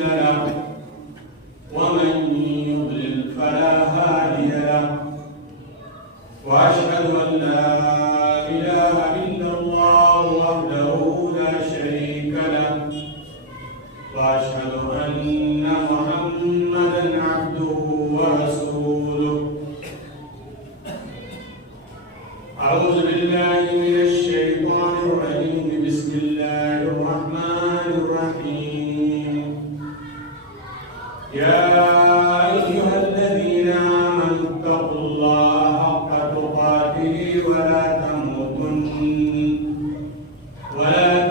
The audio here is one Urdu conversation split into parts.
له ومن يضلل فلا هادي له واشهد ان لا اله الا الله وحده لا شريك له واشهد ان محمدا عبده ورسوله. اعوذ بالله من الشيطان الرجيم. بسم الله الرحمن الرحيم. يا أيها الذين آمنوا اتقوا الله حق تقاته ولا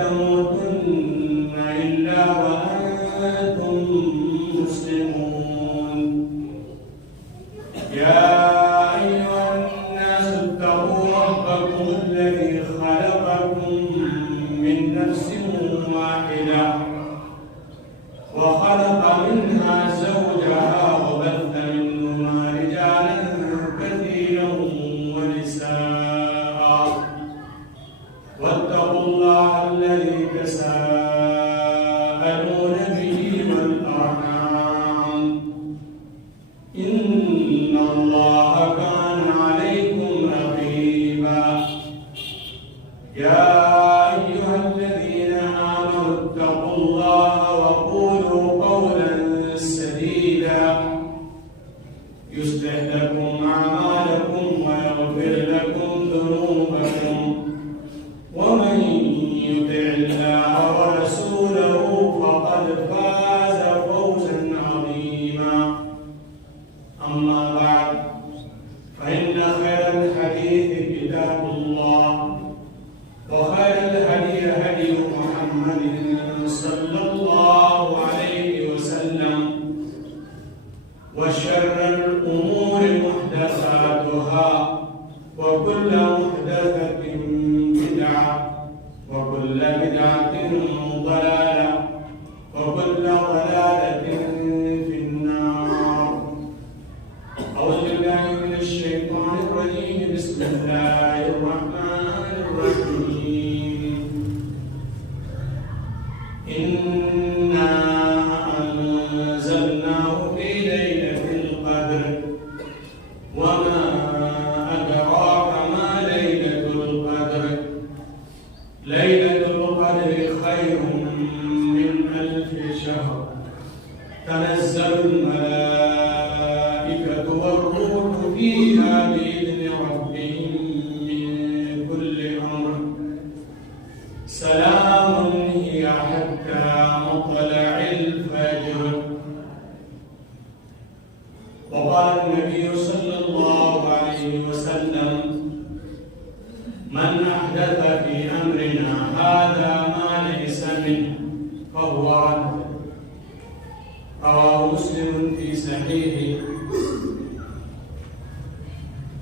تموتن إلا وأنتم مسلمون. يا أيها الناس اتقوا ربكم الذي خلقكم من نفس واحدة وخلق منها زوجها وبث منهما رجالا كثيرا ونساء واتقوا الله الذي تساءلون به والأرحام إن الله كان عليكم رقيبا. يا أيها الذين آمنوا اتقوا الله وقولوا قولا سديدا يصلح لكم أعمالكم ويغفر لكم ذنوبكم ومن يطع الله ورسوله فقد فاز فوزا عظيما. أما بعد فإن خير الحديث كتاب الله وخير الهدي هدي محمد صلى الله عليه وسلم وشر الأمور محدثاتها وكل محدثة بدعة وكل بدعة ضلالة وكل ضلالة في النار. أعوذ بالله من الشيطان الرجيم. بسم الله الرحمن الرحيم. إنا أنزلناه في ليلة القدر وما أدراك ما ليلة القدر. ليلة القدر خير من 1000 شهر. تنزل الملائكة والروح فيها بإذن ربهم من كل أمر سلام هي حتى مطلع الفجر. وقال النبي صلى الله عليه وسلم: من أحدث في أمرنا هذا ما ليس منه فهو رد. رواه مسلم في صحيحه.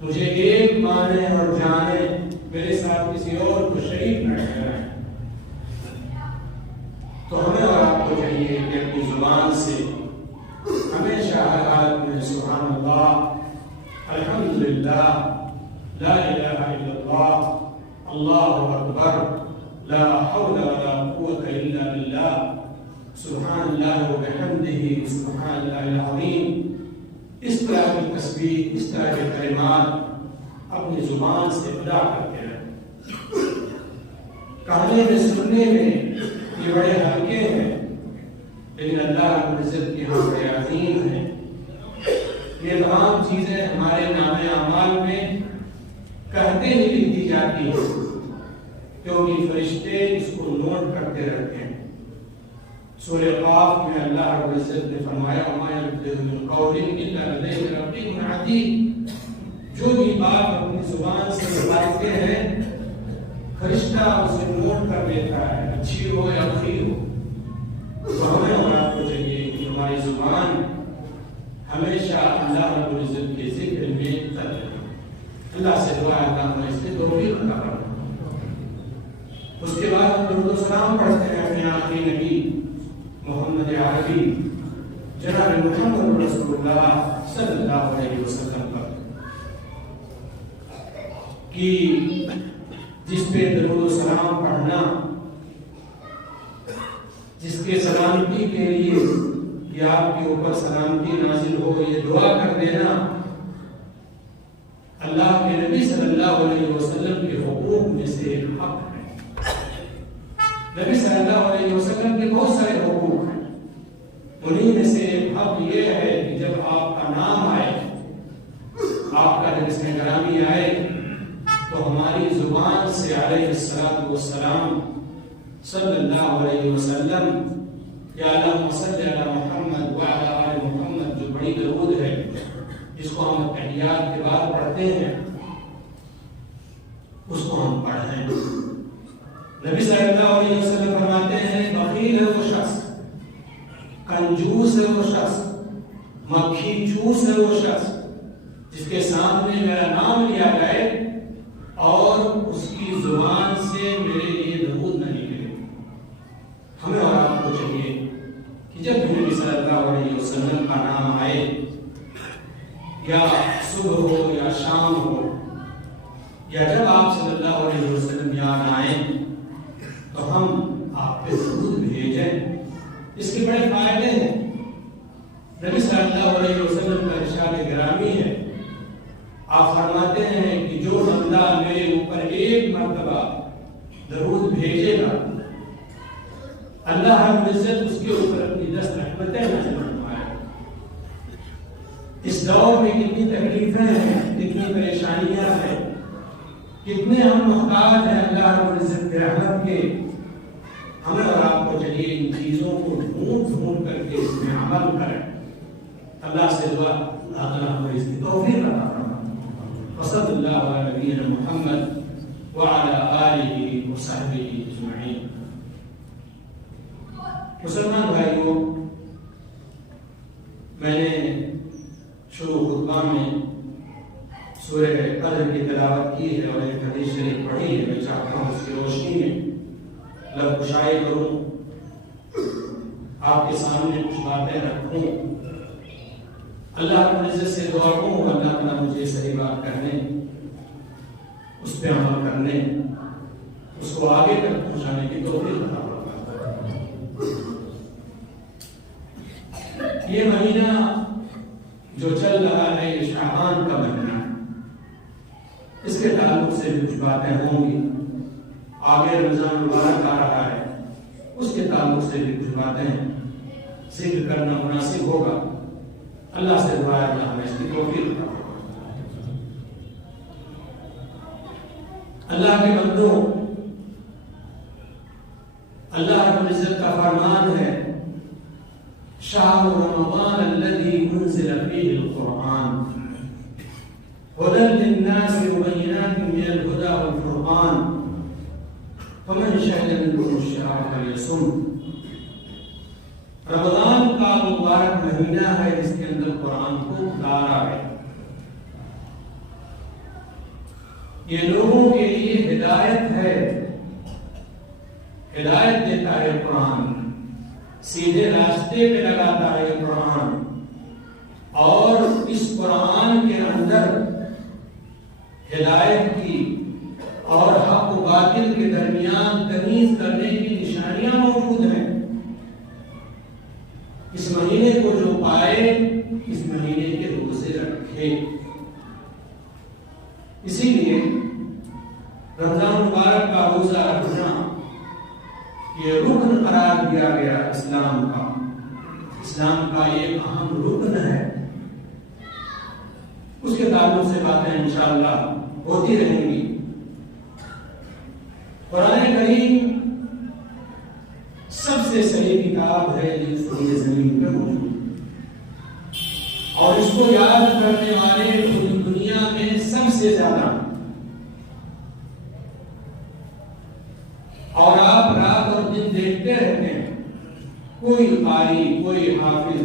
مجھے ایک مانے اور جانے، میرے ساتھ کسی اور کو شریک نہ ٹھہرائیں۔ تو ہمیں اور آپ کو چاہیے کہ اپنی زبان سے ہمیشہ ہر حالت میں سبحان اللہ، الحمدللہ، لا الہ الا اللہ، اللہ اکبر، لا حول ولا قوة الا باللہ، سبحان اللہ وبحمدہ، سبحان اللہ العظیم، اس طرح کی تسبیح، اس طرح کے کلمات اپنی زبان سے ادا کرتے رہیں۔ کہنے میں، سننے میں یہ بڑے ہلکے ہیں، لیکن اللہ رب العزت کے ہاں بڑے عظیم ہیں۔ یہ تمام چیزیں ہمارے نام اعمال میں کہتے ہی لکھ دی جاتی ہیں، کیونکہ فرشتے اس کو نوٹ کرتے رہتے ہیں۔ سورہ قاف میں اللہ رب العزت نے فرمایا وَمَا يَلْفِظُ مِن قَوْلٍ إِلَّا لَدَيْهِ رَقِيبٌ عَتِيدٌ، جو بھی بات اپنی زبان سے نکالتے ہیں فرشتہ اسے نوٹ کر لیتا ہے، اچھی ہو یا بری ہو۔ تو ہمیں اور آپ کو چاہیے کہ ہماری زبان ہمیشہ اللہ رب العزت کے ذکر میں رہے۔ اللہ سے دعا ہے اللہ ہمیں اس سے توفیق عطا فرمائے۔ اس کے بعد ہم درود و سلام پڑھتے ہیں اپنے آخری نبی محمد عربی جناب محمد رسول اللہ صلی اللہ علیہ وسلم پر، کہ جس پہ درود و سلام پڑھنا، جس کے سلامتی کے لیے کہ آپ کے اوپر سلامتی نازل ہو، یہ دعا کر دینا اللہ کے نبی صلی اللہ علیہ وسلم کے حقوق میں سے ایک حق ہے۔ نبی صلی اللہ علیہ وسلم کے بہت سارے حقوق ہیں، انہیں میں سے ایک حق یہ ہے کہ جب آپ کا نام آئے، آپ کا جب اس میں گرامی آئے، تو ہماری زبان سے علیہ السلام صلی اللہ علیہ وسلم یا اللہم صلی علی محمد وعلی آل محمد، جو بڑی درود ہے جس کو ہم تحیات کے بعد پڑھتے ہیں، اس کو ہم پڑھیں۔ نبی صلی اللہ علیہ وسلم فرماتے ہیں بخیل ہے وہ شخص، کنجوس ہے وہ شخص، مکھی چوس ہے وہ شخص جس کے سامنے میرا نام لیا جائے اور اس کی زبان سے میرے لیے درود نہ نکلے۔ ہمیں اور آپ کو چاہیے کہ جب بھی نبی صلی اللہ علیہ وسلم کا نام آئے، یا صبح ہو یا شام ہو، یا جب آپ صلی اللہ علیہ وسلم یاد آئیں، تو ہم آپ پہ درود بھیجیں۔ اس کے بڑے فائدے ہیں۔ نبی صلی اللہ علیہ وسلم کا ارشاد گرامی ہے، آپ فرماتے ہیں کہ جو بندہ میرے اوپر ایک مرتبہ درود بھیجے گا، اللہ رب العزت اس کے اوپر اپنی 10 رحمتیں نازل فرمائے۔ اس دور میں کتنی تکلیفیں ہیں، کتنی پریشانیاں ہیں، کتنے ہم محتاج ہیں اللہ رب العزت کی رحمت کے۔ ہمیں اور آپ کو چاہیے ان چیزوں کو ڈھونڈ کر کے اس میں عمل کریں۔ اللہ سے دعا اللہ تعالیٰ ہمیں اس کی توفیق عطا فرمائے۔ وصلی اللہ علی نبینا محمد وعلی آلہ وصحبہ اجمعین۔ مسلمان بھائیوں، میں نے شروع خطبہ میں سورہ قدر کی تلاوت کی ہے اور ایک حدیث شریف پڑھی ہے۔ میں چاہتا ہوں اس کی روشنی میں لب کشائی کروں، آپ کے سامنے کچھ باتیں رکھوں، اللہ رب العزت سے دعا کروں اللہ تعالیٰ مجھے صحیح بات کرنے، اس پہ عمل کرنے، اس کو آگے تک پہنچانے کی توفیق عطا فرمائے۔ یہ مہینہ جو چل رہا ہے یہ شعبان کا مہینہ ہے، اس کے تعلق سے بھی کچھ باتیں ہوں گی۔ آگے رمضان مبارک آ رہا ہے، اس کے تعلق سے بھی کچھ باتیں ذکر کرنا مناسب ہوگا۔ اللہ سے دعا ہے اللہ ہمیں اس کی توفیق عطا فرمائے۔ اللہ کے بندوں، اللہ رب العزت کا فرمان ہے شہر رمضان الذی انزل فیہ القرآن ہدی للناس وبینات من الہدی والفرقان فمن شہد منکم الشہر فلیصم۔ رمضان کا مبارک مہینہ ہے جس کے اندر قرآن کو اتارا ہے، یہ لوگوں کے لیے ہدایت ہے، ہدایت دیتا ہے قرآن، سیدھے راستے پہ لگاتا ہے قرآن، اور اس قرآن کے اندر ہدایت کی اور حق و باطل کے درمیان تمیز کرنے کی نشانیاں موجود ہیں۔ اس مہینے کو جو پائے اس مہینے کے روزے رکھے۔ اسی لیے رمضان مبارک کا روزہ رکھنا یہ رکن قرار دیا گیا اسلام کا، اسلام کا یہ اہم رکن ہے۔ اس کے تعلق سے باتیں انشاءاللہ ہوتی رہیں گی۔ قرآن کریم سب سے صحیح کتاب ہے جو پوری زمین پر موجود ہے، اور اس کو یاد کرنے والے پوری دنیا میں سب سے زیادہ، اور آپ رات اور دن دیکھتے رہتے ہیں کوئی قاری، کوئی حافظ،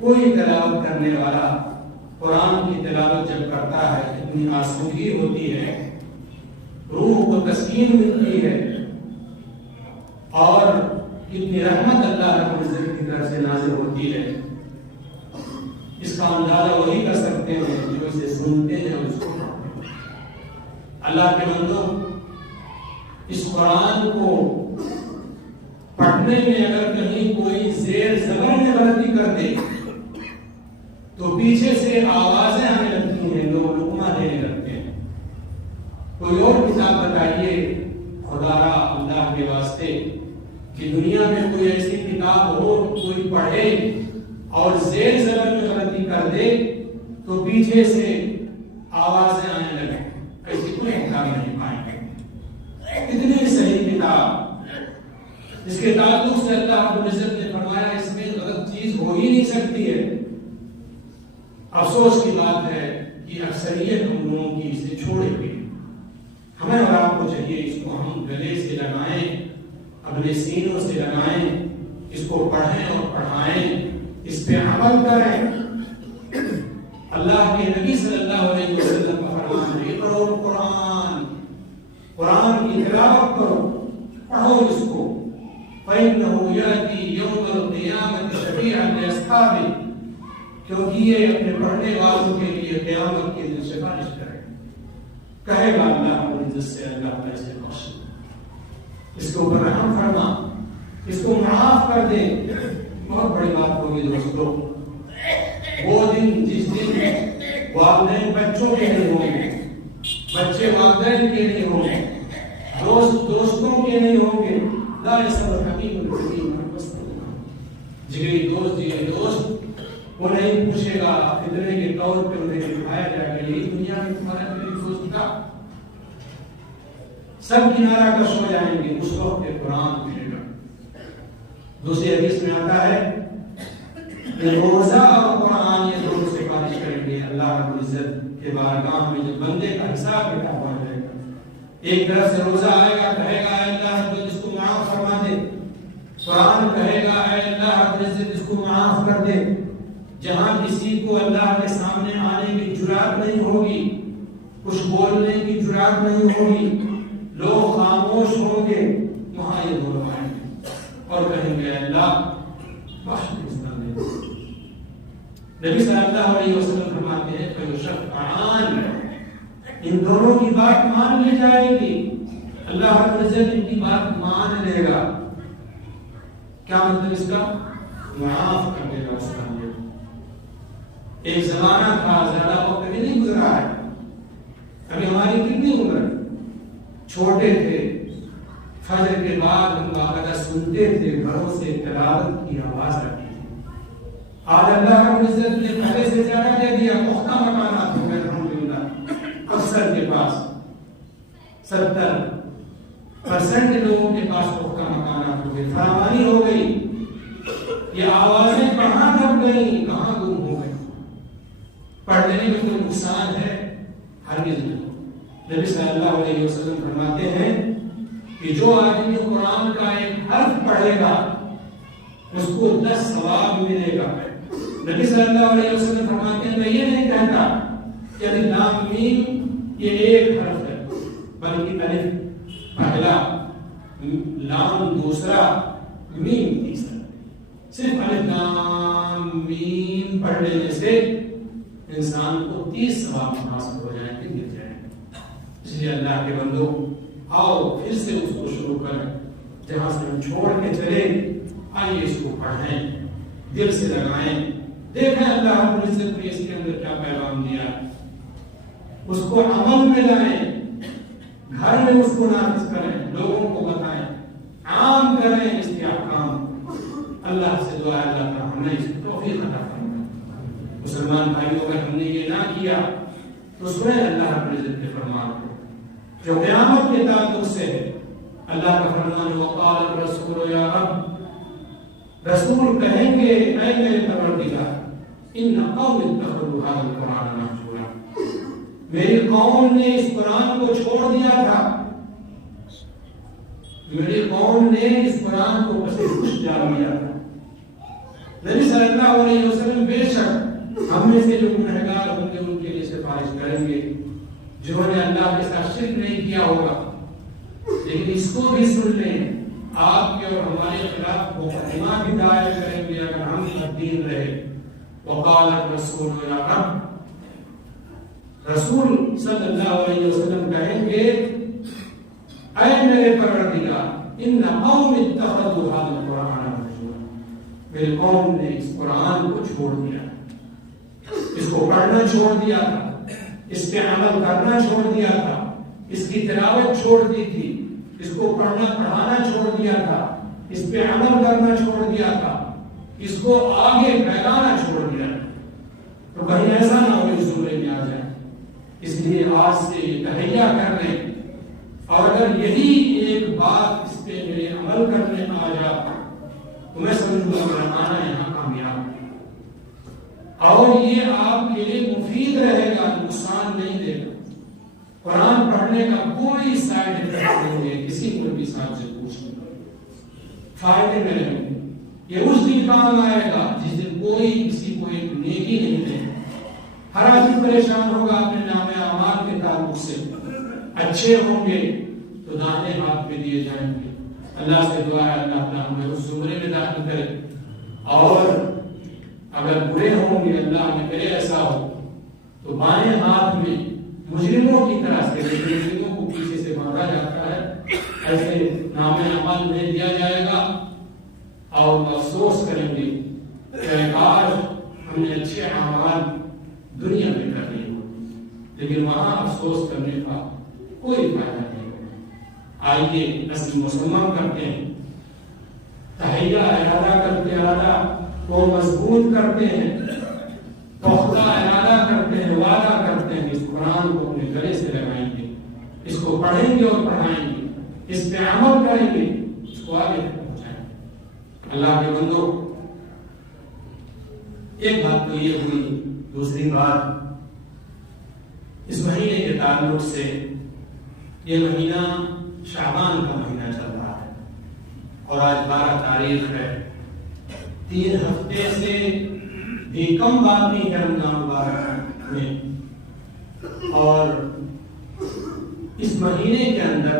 کوئی تلاوت کرنے والا قرآن کی تلاوت جب کرتا ہے اتنی آسودگی ہوتی ہے، روح کو تسکین ملتی ہے، اور کتنی رحمت اللہ رب العزت کی طرف سے نازل ہوتی ہے۔ اس کا اندازہ وہی کر سکتے ہیں جو اسے سنتے ہیں اور اس کو پڑھتے ہیں۔ اللہ کے بندوں، اس قرآن کو پڑھنے میں اگر کہیں کوئی زیر زبر میں غلطی کر دے تو پیچھے سے آوازیں آنے لگتی ہیں، لوگ لقمہ دینے لگتے ہیں۔ کوئی اور کتاب بتائیے خدا را اللہ کے واسطے کہ دنیا میں کوئی ایسی کتاب ہو کوئی پڑھے اور زیر زبر میں غلطی کر دے تو پیچھے سے آوازیں آنے لگیں، ایسی کوئی کتاب نہیں پائیں گے۔ اتنی صحیح کتاب جس کے تعلق سے اللہ رب العزت نے فرمایا اس میں غلط چیز ہو ہی نہیں سکتی ہے۔ افسوس کی بات ہے کہ اکثریت ہم لوگوں کی اسے چھوڑے ہوئے۔ ہمیں اور آپ کو چاہیے اس کو ہم گلے سے لگائیں، اپنے سینوں سے لگائیں، اس کو پڑھیں اور پڑھائیں، اس پہ عمل کریں۔ اللہ کے نبی صلی اللہ علیہ وسلم کا فرمان ہے پڑھو قرآن، قرآن کی تلاوت کرو، پڑھو اس کو۔ فَإِنَّهُ يَأْتِي يَوْمَ الْقِيَامَةِ شَفِيعًا لِأَصْحَابِهِ، کیونکہ یہ اپنے پڑھنے والوں کے لیے قیامت کے دن سفارش کرے، کہے گا اللہ رب العزت سے اللہ تعالیٰ سے بخش، اس کے اوپر رحم فرما، اس کو معاف کر دے۔ بہت بڑی بات ہوگی دوستو، وہ دن جس دن والدین بچوں کے نہیں ہوں گے، بچے والدین کے نہیں ہوں گے، دوست دوستوں کے نہیں ہوں گے۔ لا يسأل الحكيم الحكيم، جگری دوست جگری دوست وہ نہیں پوچھے گا فطرے کے طور پہ انہیں دکھایا جائے گا یہی دنیا میں تمہارا میری دوست تھا، سب کنارہ کش ہو جائیں گے، اس وقت قرآن ملے گا۔ دوسری حدیث میں آتا ہے کہ روزہ اور قرآن یہ دونوں سفارش کریں گے اللہ رب العزت کے بارگاہ میں جب بندے کا حساب کتاب ہو جائے گا۔ ایک طرف سے روزہ آئے گا، کہے گا اے اللہ رب العزت اس کو معاف فرما دے، قرآن کہے گا اے اللہ رب العزت اس کو معاف کر دے۔ جہاں کسی کو اللہ کے سامنے آنے کی جرات نہیں ہوگی، کچھ بولنے کی جرات نہیں ہوگی، لوگ خاموش ہوں گے، وہاں یہ دونوں آئیں گے اور کہیں گے اللہ بخش دے۔ نبی صلی اللہ علیہ وسلم فرماتے ہیں فَيُشَفَّعَانِ، ان دونوں کی بات مان لی جائے گی، اللہ رب العزت ان کی بات مان لے گا۔ کیا مطلب اس کا؟ معاف کر دے گا اس کا۔ ایک زمانہ تھا، زیادہ وقت ابھی نہیں گزرا ہے، ابھی ہماری کتنی عمر ہے، چھوٹے تھے، فجر کے بعد ہم باقاعدہ سنتے تھے، گھروں سے تلاوت کی آواز آتی تھی۔ آج اللہ رب العزت نے پہلے سے زیادہ دے دیا، پختہ مکانات ہو گئے الحمدللہ۔ اکثر کے پاس 70% لوگوں کے پاس پختہ مکانات ہو گئے، فراوانی ہو گئی۔ یہ آوازیں کہاں دب گئی، کہاں گم ہو گئی؟ پڑھنے میں کوئی نقصان ہے؟ ہرگز نہیں۔ نبی صلی اللہ علیہ وسلم فرماتے ہیں کہ جو آدمی قرآن کا ایک حرف پڑھے گا اس کو 10 ثواب ملے گا۔ نبی صلی اللہ علیہ وسلم فرماتے ہیں میں یہ نہیں کہتا کہ الف لام میم یہ ایک حرف ہے، بلکہ الف پہلا، لام دوسرا، میم تیسرا. صرف الف لام میم پڑھ لینے سے انسان کو 30 ثواب حاصل ہو جائیں گے، مل جائیں گے. اس لیے اللہ کے بندو آؤ پھر سے اس کو شروع کریں. جہاں سے ہم چھوڑ کے چلے آئیے اس کو پڑھیں، دل سے لگائیں، دیکھیں اللہ رب العزت نے اس کے اندر کیا پیغام دیا، اس کو عمل میں لائیں، گھر میں اس کو نافذ کریں، لوگوں کو بتائیں، عام کریں اس کے احکام. اللہ سے دعا ہے اللہ تعالیٰ ہمیں اس کو توفیق عطا فرمائے. مسلمان بھائیوں اگر ہم نے یہ نہ کیا تو سنیں اللہ رب العزت کے فرمان کو جو قیامت کے تعلق سے ہے. اللہ کا فرمان وقال الرسول یا رب، رسول کہیں گے اے میرے پروردگار ان قوم اتخذوا هذا القرآن مهجورا، میری قوم نے اس قرآن کو چھوڑ دیا تھا، میری قوم نے اس قرآن کو پس پش ڈال دیا تھا. نبی صلی اللہ علیہ وسلم بے شک ہم میں سے جو گنہگار ہوں گے ان کے لیے سفارش کریں گے جنہوں نے اللہ کے ساتھ شرک نہیں کیا ہوگا. لیکن اس کو بھی سن لیں، آپ کے اور ہمارے خلاف مقدمہ بھی دائر کریں گے اگر ہم تبدیل رہے. وقال الرسول یا رب، رسول صلی اللہ علیہ وسلم کہیں گے اے میرے پروردگار ان قوم اتخذوا هذا القرآن مهجورا، میری قوم نے اس قرآن کو چھوڑ دیا، اس کو پڑھنا چھوڑ دیا تھا، اس پہ عمل کرنا چھوڑ دیا تھا، اس کی تلاوت چھوڑ دی تھی، اس کو پڑھنا پڑھانا چھوڑ دیا تھا، اس پہ عمل کرنا چھوڑ دیا تھا، اس کو آگے پھیلانا چھوڑ دیا. تو کہیں ایسا نہ ہو اس زمرے میں آ جائے. اس لیے آج سے یہ تہیا کر لیں، اور اگر یہی ایک بات اس پہ میرے عمل کرنے آ جاتا تو میں سمجھوں گا میرا آنا یہاں کامیاب، اور یہ آپ کے لیے مفید رہے گا، نقصان نہیں دے گا. قرآن پڑھنے کا کوئی سائڈ افیکٹ نہیں ہے. کسی مولوی صاحب سے پوچھ لیں، فائدے میں رہیں گے. یہ اس دن کام آئے گا جس دن کوئی کسی کو ایک نیکی نہیں دے. ہر آدمی پریشان ہوگا اپنے نام اعمال کے تعلق سے. اچھے ہوں گے تو دانے ہاتھ میں دیے جائیں گے. اللہ سے دعا ہے اللہ تعالیٰ ہمیں اس زمرے میں داخل کرے، اور اگر برے ہوں گے اللہ ہمیں کرے ایسا ہو تو بائیں ہاتھ میں مجرموں کی طرح سے مجرموں کو پیچھے سے باندھا جاتا ہے ایسے نام اعمال میں دیا جائے گا، اور افسوس کریں گے کہ کاش ہم نے اچھے اعمال دنیا میں کر لیے ہوتے، لیکن وہاں افسوس کرنے کا کوئی فائدہ نہیں ہوگا. آئیے نسل مسلمان کرتے ہیں، تہیہ ارادہ کرتے ارادہ کو مضبوط کرتے ہیں، پختہ ارادہ کرتے ہیں، وعدہ کرتے ہیں اس قرآن کو اپنے گلے سے لگائیں گے، اس کو پڑھیں گے اور پڑھائیں گے، اس پہ عمل کریں گے، اس کو آگے پہنچائیں گے. اللہ کے بندو ایک بات تو یہ ہوئی. دوسری بات اس مہینے کے تعلق سے، یہ مہینہ شعبان کا مہینہ چل رہا ہے اور آج 12 تاریخ ہے. 3 ہفتے سے بھی کم باقی ہے رمضان مبارک میں، اور اس مہینے کے اندر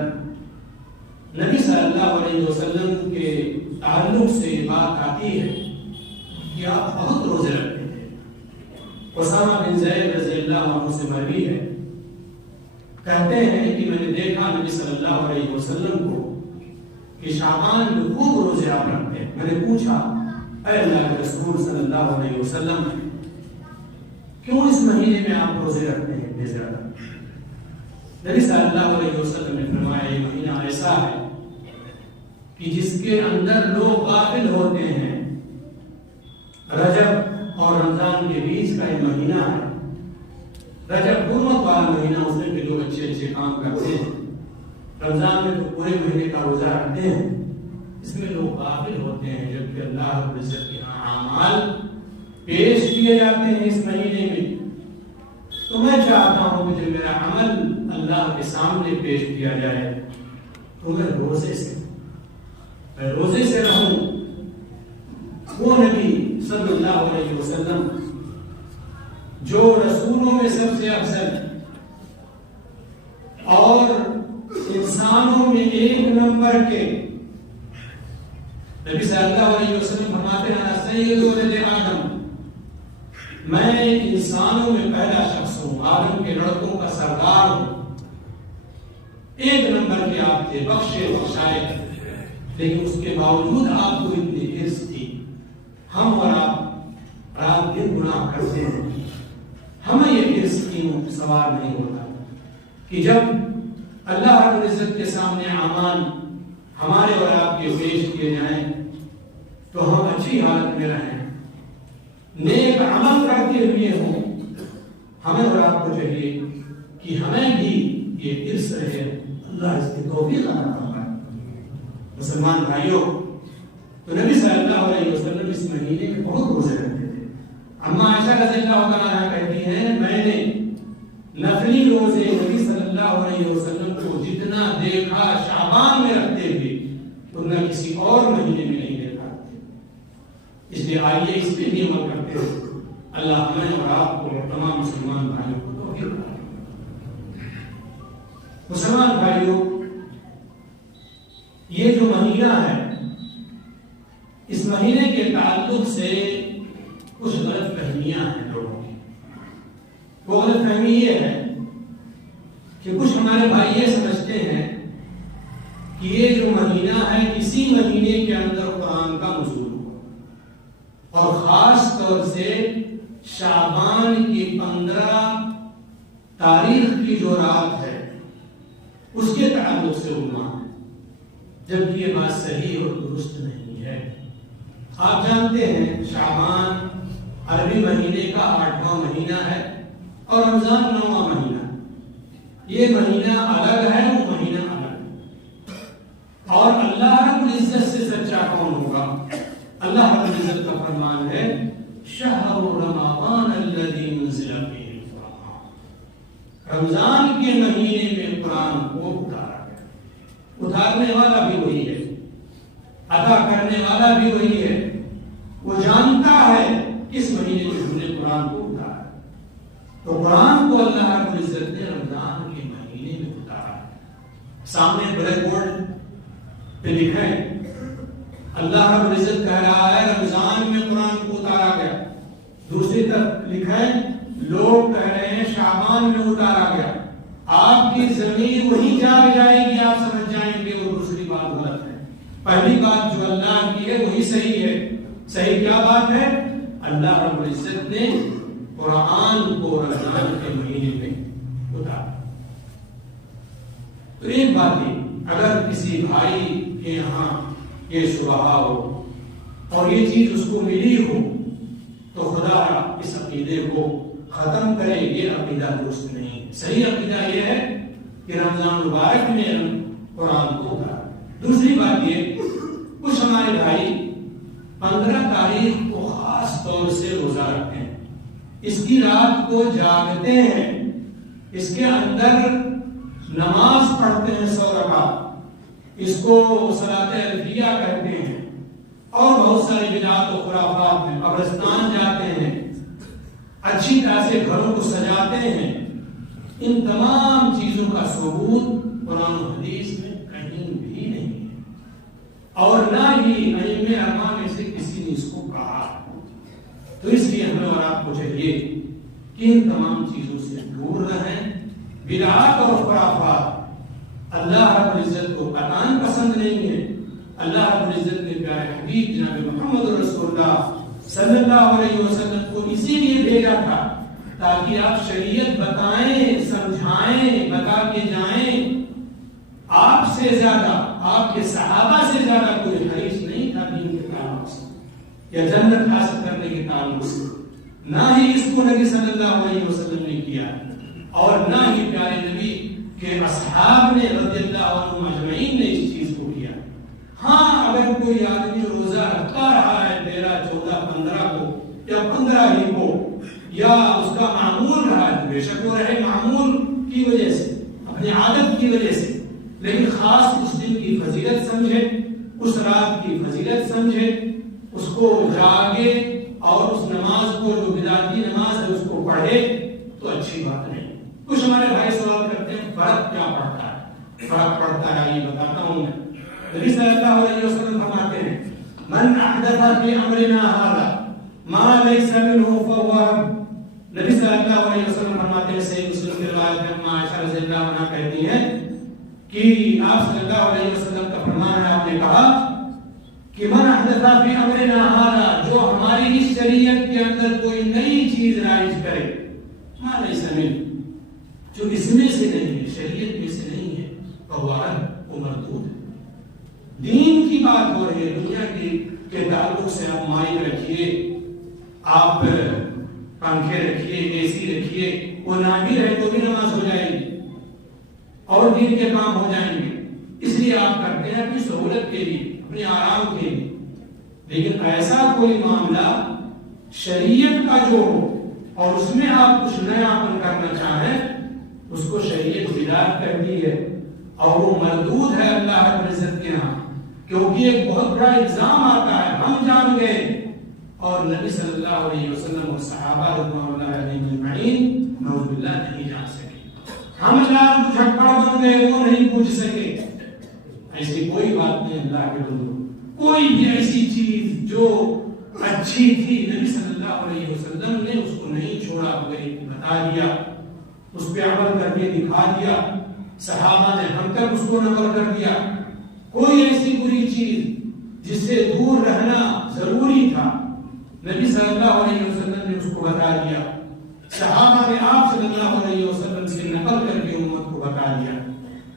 نبی صلی اللہ علیہ وسلم کے تعلق سے یہ بات آتی ہے کہ آپ بہت روزے رکھتے تھے. اسامہ بن زید رضی اللہ عنہ سے مروی ہے، کہتے ہیں کہ میں نے دیکھا نبی صلی اللہ علیہ وسلم کو کہ شعبان میں خوب روزے آپ رکھتے ہیں. میں نے پوچھا اے اللہ کے رسول صلی اللہ علیہ وسلم کیوں اس مہینے میں آپ روزے رکھتے ہیں بے زیادہ؟ نبی صلی اللہ علیہ وسلم نے فرمایا یہ مہینہ ایسا ہے کہ جس کے اندر لوگ غافل ہوتے ہیں. رجب اور رمضان کے بیچ کا یہ مہینہ ہے. رجب حرمت والا مہینہ، اس میں بھی لوگ اچھے اچھے کام کرتے ہیں. رمضان میں تو پورے مہینے کا روزہ رکھتے ہیں، اس میں لوگ غافل ہوتے ہیں، جبکہ اللہ رب العزت کے اعمال پیش کیے جاتے ہیں اس مہینے میں. تو میں چاہتا ہوں کہ جب میرا عمل اللہ کے سامنے پیش کیا جائے تو میں روزے سے رہوں. وہ نبی صلی اللہ علیہ وسلم جو رسولوں میں سب سے افضل اور نمبر کے نبی صلی اللہ علیہ وسلم فرماتے ہیں سید ولد آدم، میں انسانوں میں پہلا شخص ہوں، آدم کے لڑکوں کا سردار ہوں۔ ایک نمبر کے آپ تھے، بخشے بخشائے، لیکن اس کے باوجود آپ کو اتنی حرص تھی۔ ہم اور آپ رات دن گناہ کرتے ہیں، ہمیں یہ حرص کیوں سوار نہیں ہوتا کہ جب اللہ رب العزت کے سامنے اعمال ہمارے اور آپ کے پیش کیے جائیں تو ہم اچھی حالت میں رہیں، نیک عمل کرتے ہوئے ہوں۔ ہمیں اور آپ کو چاہیے کہ ہمیں بھی یہ حرص رہے، اللہ اس کی توفیق عطا فرمائے۔ مسلمان بھائیوں، تو نبی صلی اللہ علیہ وسلم اس مہینے میں بہت روزے رکھتے تھے۔ اما عائشہ رضی اللہ تعالیٰ کہتی ہیں میں نے نفلی روزے نبی صلی اللہ علیہ وسلم کو جتنا دیکھا شعبان میں رکھتے ہوئے اتنا کسی اور مہینے میں نہیں دیکھا، اس لیے آئیے اس پہ بھی عمل کرتے ہیں۔ اللہ ہمیں اور آپ کو تمام مسلمان بھائیوں کو توفیق دے۔ مسلمان بھائیوں، یہ جو مہینہ ہے، اس مہینے کے تعلق سے کچھ غلط فہمیاں ہیں لوگوں کی۔ وہ غلط فہمی یہ ہے کہ کچھ ہمارے بھائی یہ سمجھتے ہیں کہ یہ جو مہینہ ہے اسی مہینے کے اندر قرآن کا نزول ہوا، اور خاص طور سے شعبان کی 15 تاریخ کی جو رات ہے اس کے تعلق سے ہوا ہے، جبکہ یہ بات صحیح اور درست نہیں ہے۔ آپ جانتے ہیں شعبان عربی مہینے کا 8واں مہینہ ہے اور رمضان 9واں مہینہ۔ یہ مہینہ الگ ہے، وہ مہینہ الگ ہے۔ اور اللہ رب العزت سے سچا کون ہوگا؟ اللہ رب العزت کا فرمان ہے شہر رمضان الذی انزل فیہ القرآن، رمضان کے مہینے میں قرآن کو اتارا گیا۔ اتارنے والا بھی وہی ہے، ادا کرنے والا بھی وہی ہے۔ وہ جانتا ہے کس مہینے میں ہم نے قرآن کو اتارا، تو قرآن کو اللہ رب العزت نے رمضان کے مہینے میں اتارا۔ سامنے بلیک بورڈ پہ لکھا ہے اللہ رب العزت کہہ رہا ہے رمضان میں قرآن کو اتارا گیا، دوسری طرف لکھا ہے لوگ کہہ رہے ہیں شعبان میں اتارا گیا۔ آپ کی ضمیر وہی جاگ جائے گی، آپ سمجھ جائیں گے وہ دوسری بات غلط ہے۔ پہلی بات جو اللہ کی ہے وہی صحیح ہے۔ صحیح کیا بات ہے؟ اللہ رب العزت نے قرآن کو رمضان کے مہینے میں اتارا۔ تو ایک بات ہے، اگر کسی بھائی کے یہاں یہ شبہ ہو اور یہ چیز اس کو ملی ہو تو خدا اس عقیدے کو ختم کرے، یہ عقیدہ درست نہیں۔ صحیح عقیدہ یہ ہے کہ رمضان مبارک میں قرآن کو اتارا۔ دوسری بات یہ، کچھ ہمارے بھائی 15 تاریخ کو خاص طور سے روزہ رکھتے ہیں، اس کی رات کو جاگتے ہیں، اس کے اندر نماز پڑھتے ہیں 100 رکعت، اس کو صلاۃ الفیہ کہتے ہیں، اور بہت ساری بدعات و خرافات میں قبرستان جاتے ہیں، اچھی طرح سے گھروں کو سجاتے ہیں۔ ان تمام چیزوں کا ثبوت قرآن و حدیث میں کہیں بھی نہیں ہے، اور نہ ہی ائمہ اربعہ میں سے کسی نے اس کو کہا۔ تو اس لیے ہمیں اور آپ کو چاہیے کہ ان تمام چیزوں سے دور رہیں۔ بدعات اور خرافات اللہ رب العزت کو قطعاً پسند نہیں ہے۔ اللہ رب العزت نے پیارے حبیب جناب محمد رسول اللہ صلی اللہ علیہ وسلم کو اسی لیے بھیجا تھا تاکہ آپ شریعت بتائیں، سمجھائیں، بتا کے جائیں۔ آپ سے زیادہ، آپ کے صحابہ سے زیادہ کوئی حریص نہیں تھا دین کے تعلق سے یا جنت حاصل کرنے کے تعلق سے، نہ ہی اس کو نبی صلی اللہ علیہ وسلم نے کیا اور نہ ہی پیارے نبی کہ اصحاب نے رضی اللہ عنہم اجمعین نے اس چیز کو کیا۔ ہاں اگر کوئی آدمی روزہ رکھتا رہا ہے 13، 14، 15 کو یا 15 ہی کو، یا اس کا معمول رہا ہے، بے شک وہ رہے معمول کی وجہ سے، اپنی عادت کی وجہ سے، لیکن خاص اس دن کی فضیلت سمجھے، اس رات کی فضیلت سمجھے، اس کو جاگے اور اس نماز کو جو بدعتی نماز ہے اس کو پڑھے تو اچھی بات نہیں۔ کچھ ہمارے بھائی سوال کرتے ہیں فرق کیا پڑتا ہے؟ فرق پڑتا ہے یہ بتاتا ہوں میں۔ نبی صلی اللہ علیہ وسلم فرماتے ہیں من احدث فی امرنا ھذا ما لیس منہ فہو رد. نبی صلی اللہ علیہ وسلم فرماتے ہیں صحیح مسلم کی روایت میں عائشہ رضی اللہ عنہا کہتی ہیں کہ آپ صلی اللہ علیہ وسلم کا فرمان ہے، آپ نے کہا کہ من احدث فی امرنا ھذا، جو ہماری اس شریعت کے اندر کوئی نئی چیز رائج کرے، ما لیس منہ، جو اس میں سے نہیں ہے، شریعت میں سے نہیں ہے، فہو رد، وہ مردود ہے. دین کی بات ہو رہی ہے، دنیا کے تعلق سے آپ مائک رکھیے، آپ پنکھے رکھیے، اے سی رکھیے، وہ نہ بھی رہے تو بھی نماز ہو جائے گی اور دین کے کام ہو جائیں گے. اس لیے آپ کرتے ہیں اپنی سہولت کے لیے، اپنے آرام کے لیے. لیکن ایسا کوئی معاملہ شریعت کا جو ہو اور اس میں آپ کچھ نیا پن کرنا چاہیں، اس کو شریعت بدعت کہتی ہے اور وہ مردود ہے اللہ رب العزت کے ہاں. کیونکہ ایک بہت بڑا الزام آتا ہے، ہم جان گئے اور نبی صلی اللہ علیہ وسلم اور صحابہ رضوان اللہ علیہم اجمعین نعوذ باللہ نہیں جان سکے. ہم اللہ کو جھٹپڑ بن گئے، وہ نہیں پوچھ سکے. ایسی کوئی بات نہیں اللہ کے بندو. کوئی بھی ایسی چیز جو اچھی تھی نبی صلی اللہ علیہ وسلم نے اس کو نہیں چھوڑا، بتا دیا، اس پہ عمل کر کے دکھا دیا. صحابہ نے ہم تک اس کو نقل کر دیا. کوئی ایسی بری چیز جس سے دور رہنا ضروری تھا، نبی صلی اللہ علیہ وسلم نے اس کو بتا دیا. صحابہ نے آپ صلی اللہ علیہ وسلم سے نقل کر کے امت کو بتا دیا.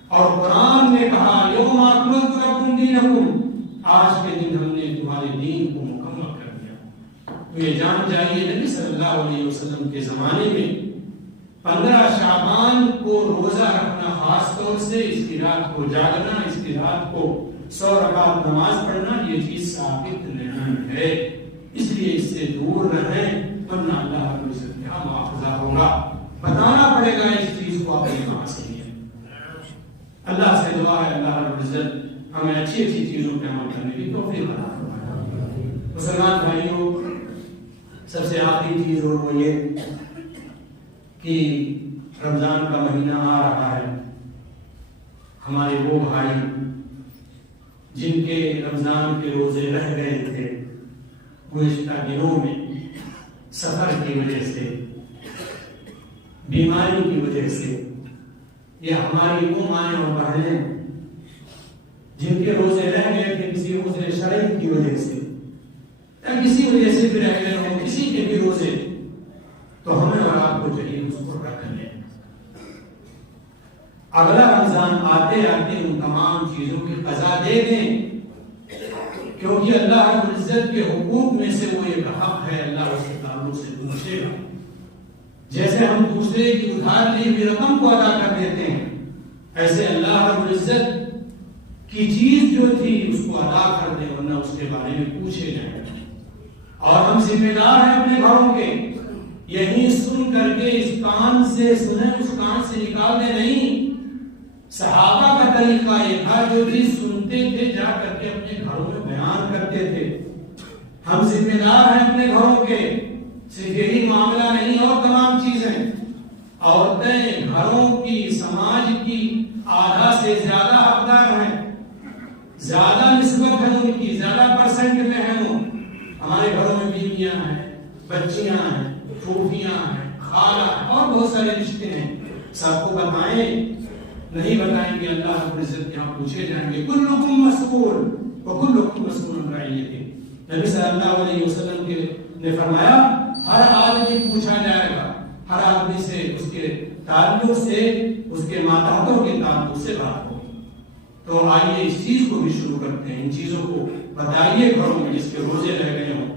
اور قرآن نے کہا یوم اکملت لکم دینکم، آج کے دن ہم نے تمہارے دین کو مکمل کر دیا. تو یہ جان جائیے نبی صلی اللہ علیہ وسلم کے زمانے میں 15 شعبان کو روزہ رکھنا، خاص طور سے اس کی رات کو جاگنا، اس کی رات کو 100 رکعت نماز پڑھنا، یہ چیز ثابت نہیں ہے. اس لیے اس سے دور رہیں، ورنہ اللہ رب العزت کا مواخذہ ہوگا. بتانا پڑے گا اس چیز کو آپ نے کہاں سے لیا. اللہ سے دعا ہے اللہ رب العزت ہمیں اچھی اچھی چیزوں پہ عمل کرنے کی توفیق عطا فرمائے. مسلمان بھائیوں، سب سے آخری چیز اور وہ یہ کہ رمضان کا مہینہ آ رہا ہے. ہمارے وہ بھائی جن کے رمضان کے روزے رہ گئے تھے گزشتہ دنوں میں، سفر کی وجہ سے، بیماری کی وجہ سے، یا ہماری وہ مائیں اور بہنیں جن کے روزے رہ گئے تھے کسی عذر شرعی کی وجہ سے، یا کسی وجہ سے بھی رہ گئے ہوں، کسی کے بھی روزے، تو ہمیں اور آپ کو چاہیے اس کو رکھ لیں. اگلا رمضان آتے آتے ان تمام چیزوں کی قضا دے دیں، کیونکہ اللہ رب العزت کے حقوق میں سے وہ ایک حق ہے، اللہ اس کے تعلق سے پوچھے گا. جیسے ہم دوسرے کی ادھار لی ہوئی رقم کو ادا کر دیتے ہیں، ایسے اللہ رب العزت کی چیز جو تھی اس کو ادا کر دیں، ورنہ اس کے بارے میں پوچھے جائیں. اور ہم ذمہ دار ہیں اپنے گھروں کے. یہی سن کر کے اس کان سے سنیں، اس کان سے نکال دیں نہیں. صحابہ کا طریقہ یہ تھا، جو بھی سنتے تھے جا کر کے اپنے گھروں میں بیان کرتے تھے. ہم ذمہ دار ہیں اپنے گھروں کے. صرف یہی معاملہ نہیں اور تمام چیزیں. عورتیں گھروں کی، سماج کی آدھا سے زیادہ حقدار ہیں، زیادہ نسبت ہے ان کی، زیادہ پرسنٹ میں ہے وہ. ہمارے گھروں میں بیویاں ہیں، بچیاں ہیں، پھوپھیاں ہیں، خالہ اور بہت سارے رشتے ہیں. سب کو بتائیں، نہیں بتائیں گے اللہ رب العزت یہاں پوچھے جائیں گے. کلکم مسئول وکلکم مسئول عن رعیتہ. نبی صلی اللہ علیہ وسلم نے فرمایا ہر آدمی پوچھا جائے گا، ہر آدمی سے اس کے تعلق سے، اس کے ماتحتوں کے تعلق سے بات ہوگی. تو آئیے اس چیز کو بھی شروع کرتے ہیں. ان چیزوں کو بتائیے گھروں میں جس کے روزے رہ گئے ہوں،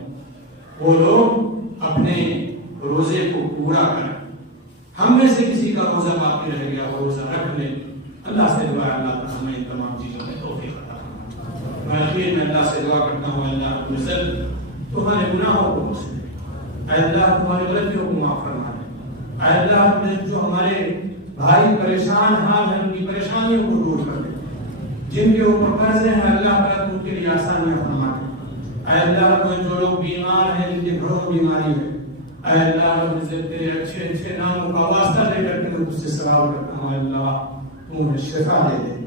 وہ لوگ اپنے روزے کو پورا کریں. ہم میں سے کسی کا روزہ باقی رہ گیا وہ روزہ رکھ لیں. اللہ سے دعا ہے اللہ تعالیٰ ہمیں ان تمام چیزوں میں توفیق عطا فرمائے. میں اخیر میں اللہ سے دعا کرتا ہوں اللہ رب العزت تمہارے گناہوں کو بخش دے. اے اللہ تمہاری غلطیوں کو معاف فرما دے. اے اللہ جو ہمارے بھائی پریشان حال ہیں ان کی پریشانیوں کو دور کر دے. جن کے اوپر قرضے ہیں اللہ تعالیٰ ان کے لیے آسانیاں فرما دے. اے اللہ جو لوگ بیمار ہیں جن کے گھروں میں بیماری ہے، اے اللہ رب العزت تیرے اچھے اچھے ناموں کا واسطہ لے کر کے تجھ سے سوال کرتا ہوں. اے اللہ تو انہیں شفا دے دے،